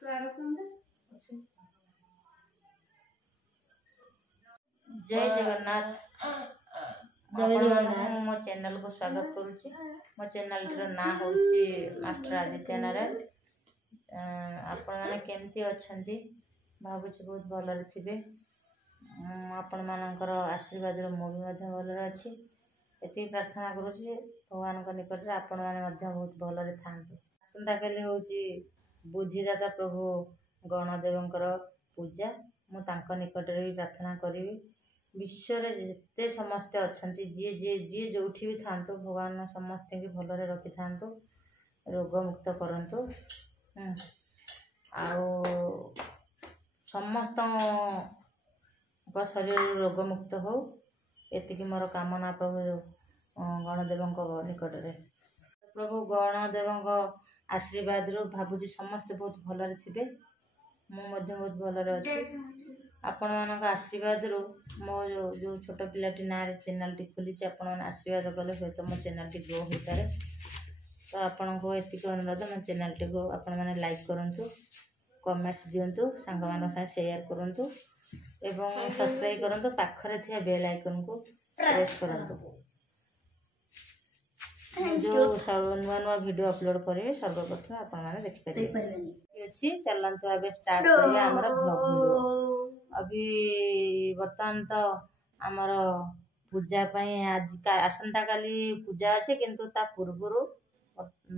जय जगन्नाथ। आपण मो चैनल को स्वागत करुच्ची। मो चैनल ना हूँ मास्टर आदित्य नारायण। आपण मैंने केमती अच्छी भावुँ बहुत भलरे थे। आपण मानकर आशीर्वाद मुझे भलरे अच्छी ये प्रार्थना करुच्ची भगवान निकट में आपण मैंने बहुत भलरे था। आसंता काली हूँ बुद्धिदाता प्रभु गणदेवंकर पूजा मुझे निकट में भी प्रार्थना करी विश्व जिते समस्ते अच्छा जी जी जी जो भी था भगवान समस्त की भलरे रखि था रोग मुक्त करंतु समस्त शरीर रोग मुक्त हो एति मोर कामना प्रभु गणदेव निकट में। प्रभु गणदेव आशीर्वाद रू भावुँ समस्ते बहुत भलरे थे मुझे बहुत भलरे अच्छी आपण मान आशीर्वाद रू मो जो छोट पिलाटी ना चैनल टी खोली आपण मैंने आशीर्वाद कले हुए तो मो चैनल टी ग्रो हो पाए। तो आपण को एतिक अनुरोध मो चैनल टी को आपण मैंने लाइक करूँ कमेंट्स दिंतु सांग मान शेयर करूँ एवं सब्सक्राइब करूँ पाखरे थी बेल आइकन को प्रेस करूँ जो नुआ नुआ वीडियो अपलोड करेंगे सर्वप्रथम आपण मैंने देखिपारे अच्छी चलते अभी स्टार्ट करिए आमर ब्लॉग वीडियो। अभी बर्तमान तो आमर पूजा आज आसंता काली पूजा अच्छे किंतु ता पूर्वर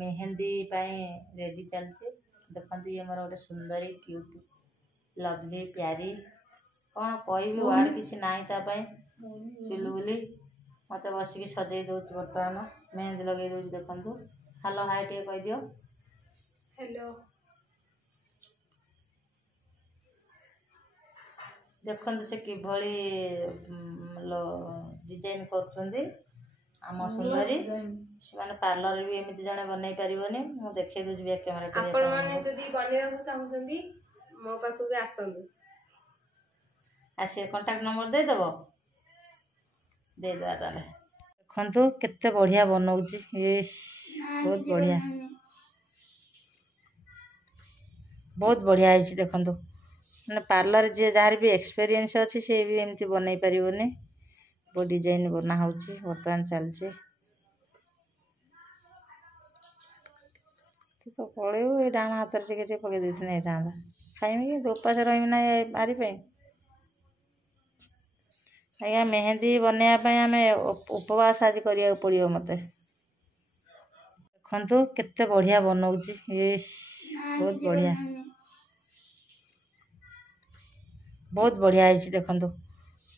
मेहंदी रेडी चलছে। देखते ये मोर गोटे सुंदरी क्यूट लवली प्यारी कौन कह वार्ड किसी ना चुलबुली मत बसिक सजे दौर बर्तमान मेहंदी लगे दूँ। देखु हेलो हाय टे कह दियो हेलो। देखते से किभली डिजाइन कर आम सुंदरी से पार्लर भी एमती जड़े बनई पारे मुझे देखे दूसरी बैक कैमेरा आपण माने जदी बनेवा चाहउछंदी मो पाखु के आसंदु आसे कांटेक्ट नंबर दे देबो दे दवा ताले। देखंतु केते बढ़िया बनाउची बहुत बढ़िया है। देखंतु मैंने पार्लर जी जार भी एक्सपीरियंस अच्छी से भी एमती बनई पारे वो डिजाइन बना हो बर्तमान चलचे तो पड़ो ये डाण हाथ टे पकई देती था खाइमी उपास रही ना बारी आज्ञा मेहंदी बनवाई आम उपवास आज करा पड़ो मत। देखु केते बढ़िया बनाउची बहुत बढ़िया है। देखंतु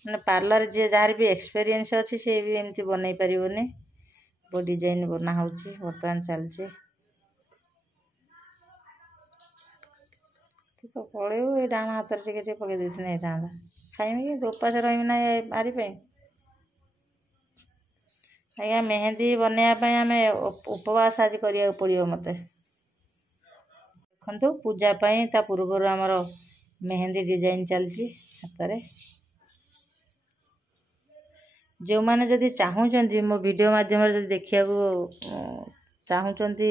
मैंने पार्लर जी जार भी एक्सपीरियंस अच्छी से भी एमती बनई पारे वो डिजाइन बना हो बर्तमान चलचे तो पड़ो ये डाण हाथ टे पकई देती था खाइमी उपास रही ना बारी आज्ञा मेहंदी बनवाई आम उपवास आज करा पड़ो मत। देखु पूजा ता पूर्वर आमर मेहंदी डिजाइन चलची हाथ में जो मैंने जदि चाहूँगी मो वीडियो माध्यम देखा चाहूँगी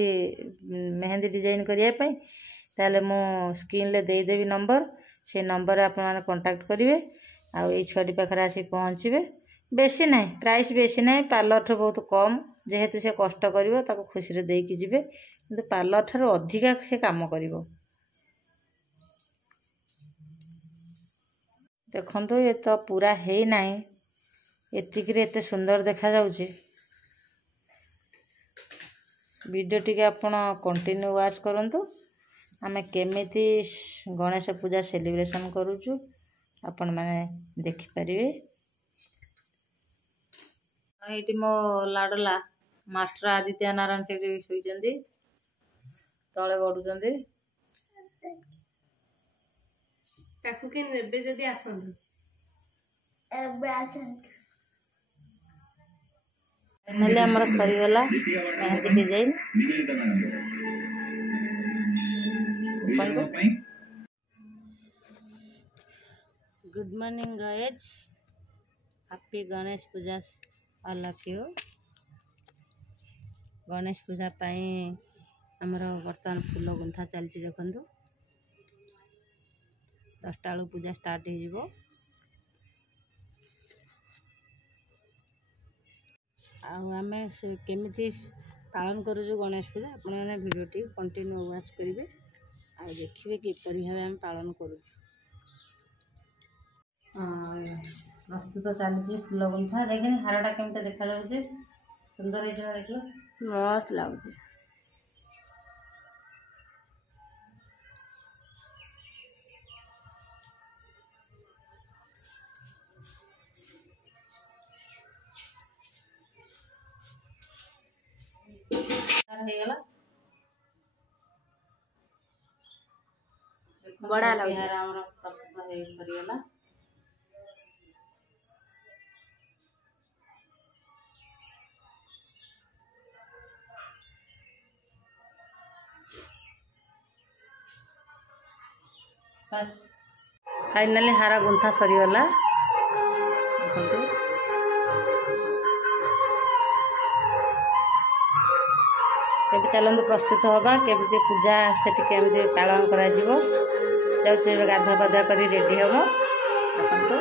मेहंदी डिजाइन करने ताले मो स्क्रीन ले देदेवी नंबर से नंबर आपने कांटेक्ट करेंगे आई छुआटी पाखे आसिक पहुँचे बेसी ना प्राइस बेसी ना पार्लर ठू बहुत कम जेहेतु से कष्ट कर खुशी देकी जी कि पार्लर ठार अधिका से काम कर। देखंतु ये तो पूरा है ना एतिक एते सुंदर देखा जाउची वीडियो टिके आपण कंटिन्यू वाच करंतु आमे केमिति गणेश पूजा सेलिब्रेशन करूचु आपण माने देखि परिबे। एटी मो लाडला मास्टर आदित्य नारायण से शुईचंदी तळे गडुचंदी ताकू के नेबे जदी आसंदु एबे आसंदु फाइनली हमर सरीगला mehndi design. Good morning guys happy Ganesh Puja all of you. Ganesh Puja पाई हमर बर्तमान फूल गुंथा चलती देखंतु 10टा बेलू पूजा स्टार्ट हो आम से केमी पालन करूँ गणेश पूजा आपण मैंने भिडियोटी कंटिन्यू वाच करेंगे आ देखिए किपर भाव आम पालन करूँ। प्रस्तुत चली फूल गुंथा देखनी हारटा केमती देखा जाऊे सुंदर है देख मस्त लगुच। बड़ा लगे प्रस्तुत हो सरीगला फाइनाली हारा गुंथा सरीगला देखो चलते प्रस्तुत हवा केमती पूजा केमती पालन कर गाधुआ पाधुआ कर रेडी हम देखो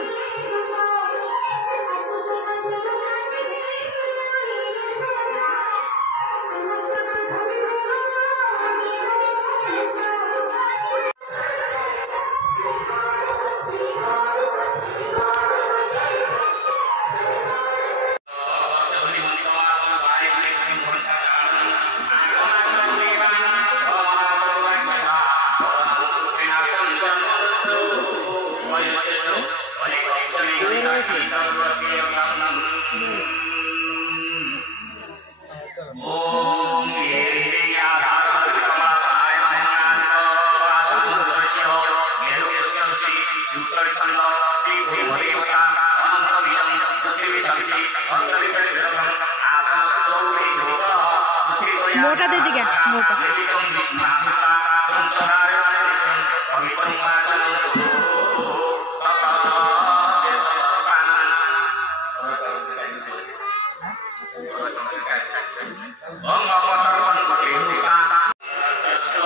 मोटा दे दी क्या मोटा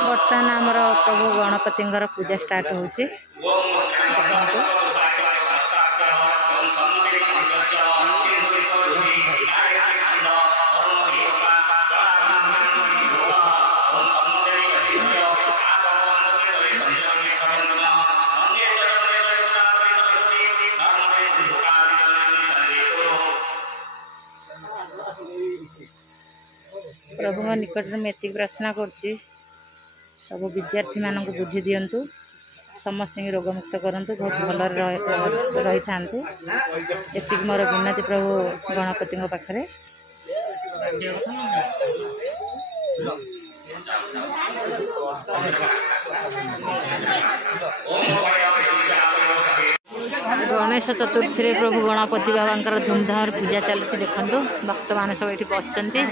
बर्तमान आमर प्रभु गणपति पूजा स्टार्ट होची प्रभु निकट में एति प्रार्थना करछि सब विद्यार्थी मानक बुद्धि दियंतु समस्त रोगमुक्त करंतु बहुत भल रही था एति मोर विनती प्रभु गणपति पाखरे। गणेश चतुर्थी प्रभु गणपति बाबा धूमधाम पूजा चलती देखु भक्त मान सब ये बसचंती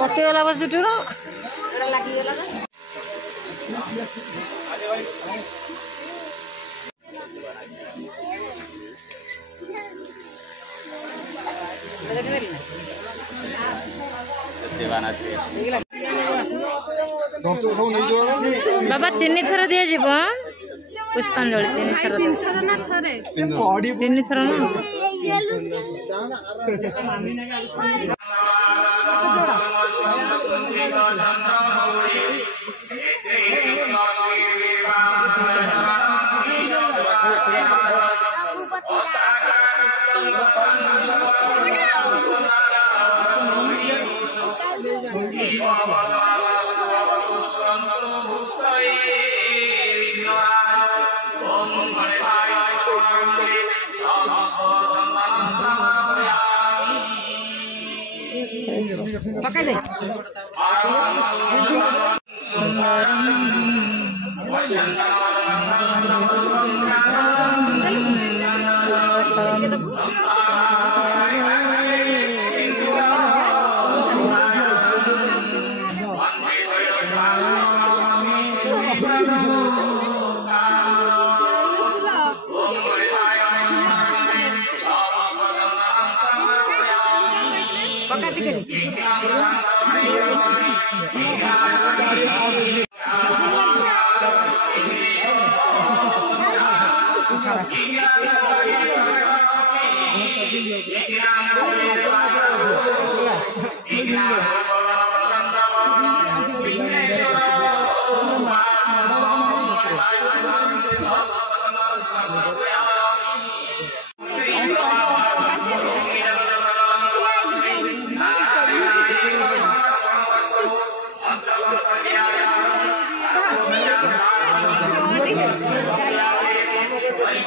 कटिगला बस सेठू बाबा 3 थर दिया जीव पुष्पांजलि 3 थर ना पकड़ दे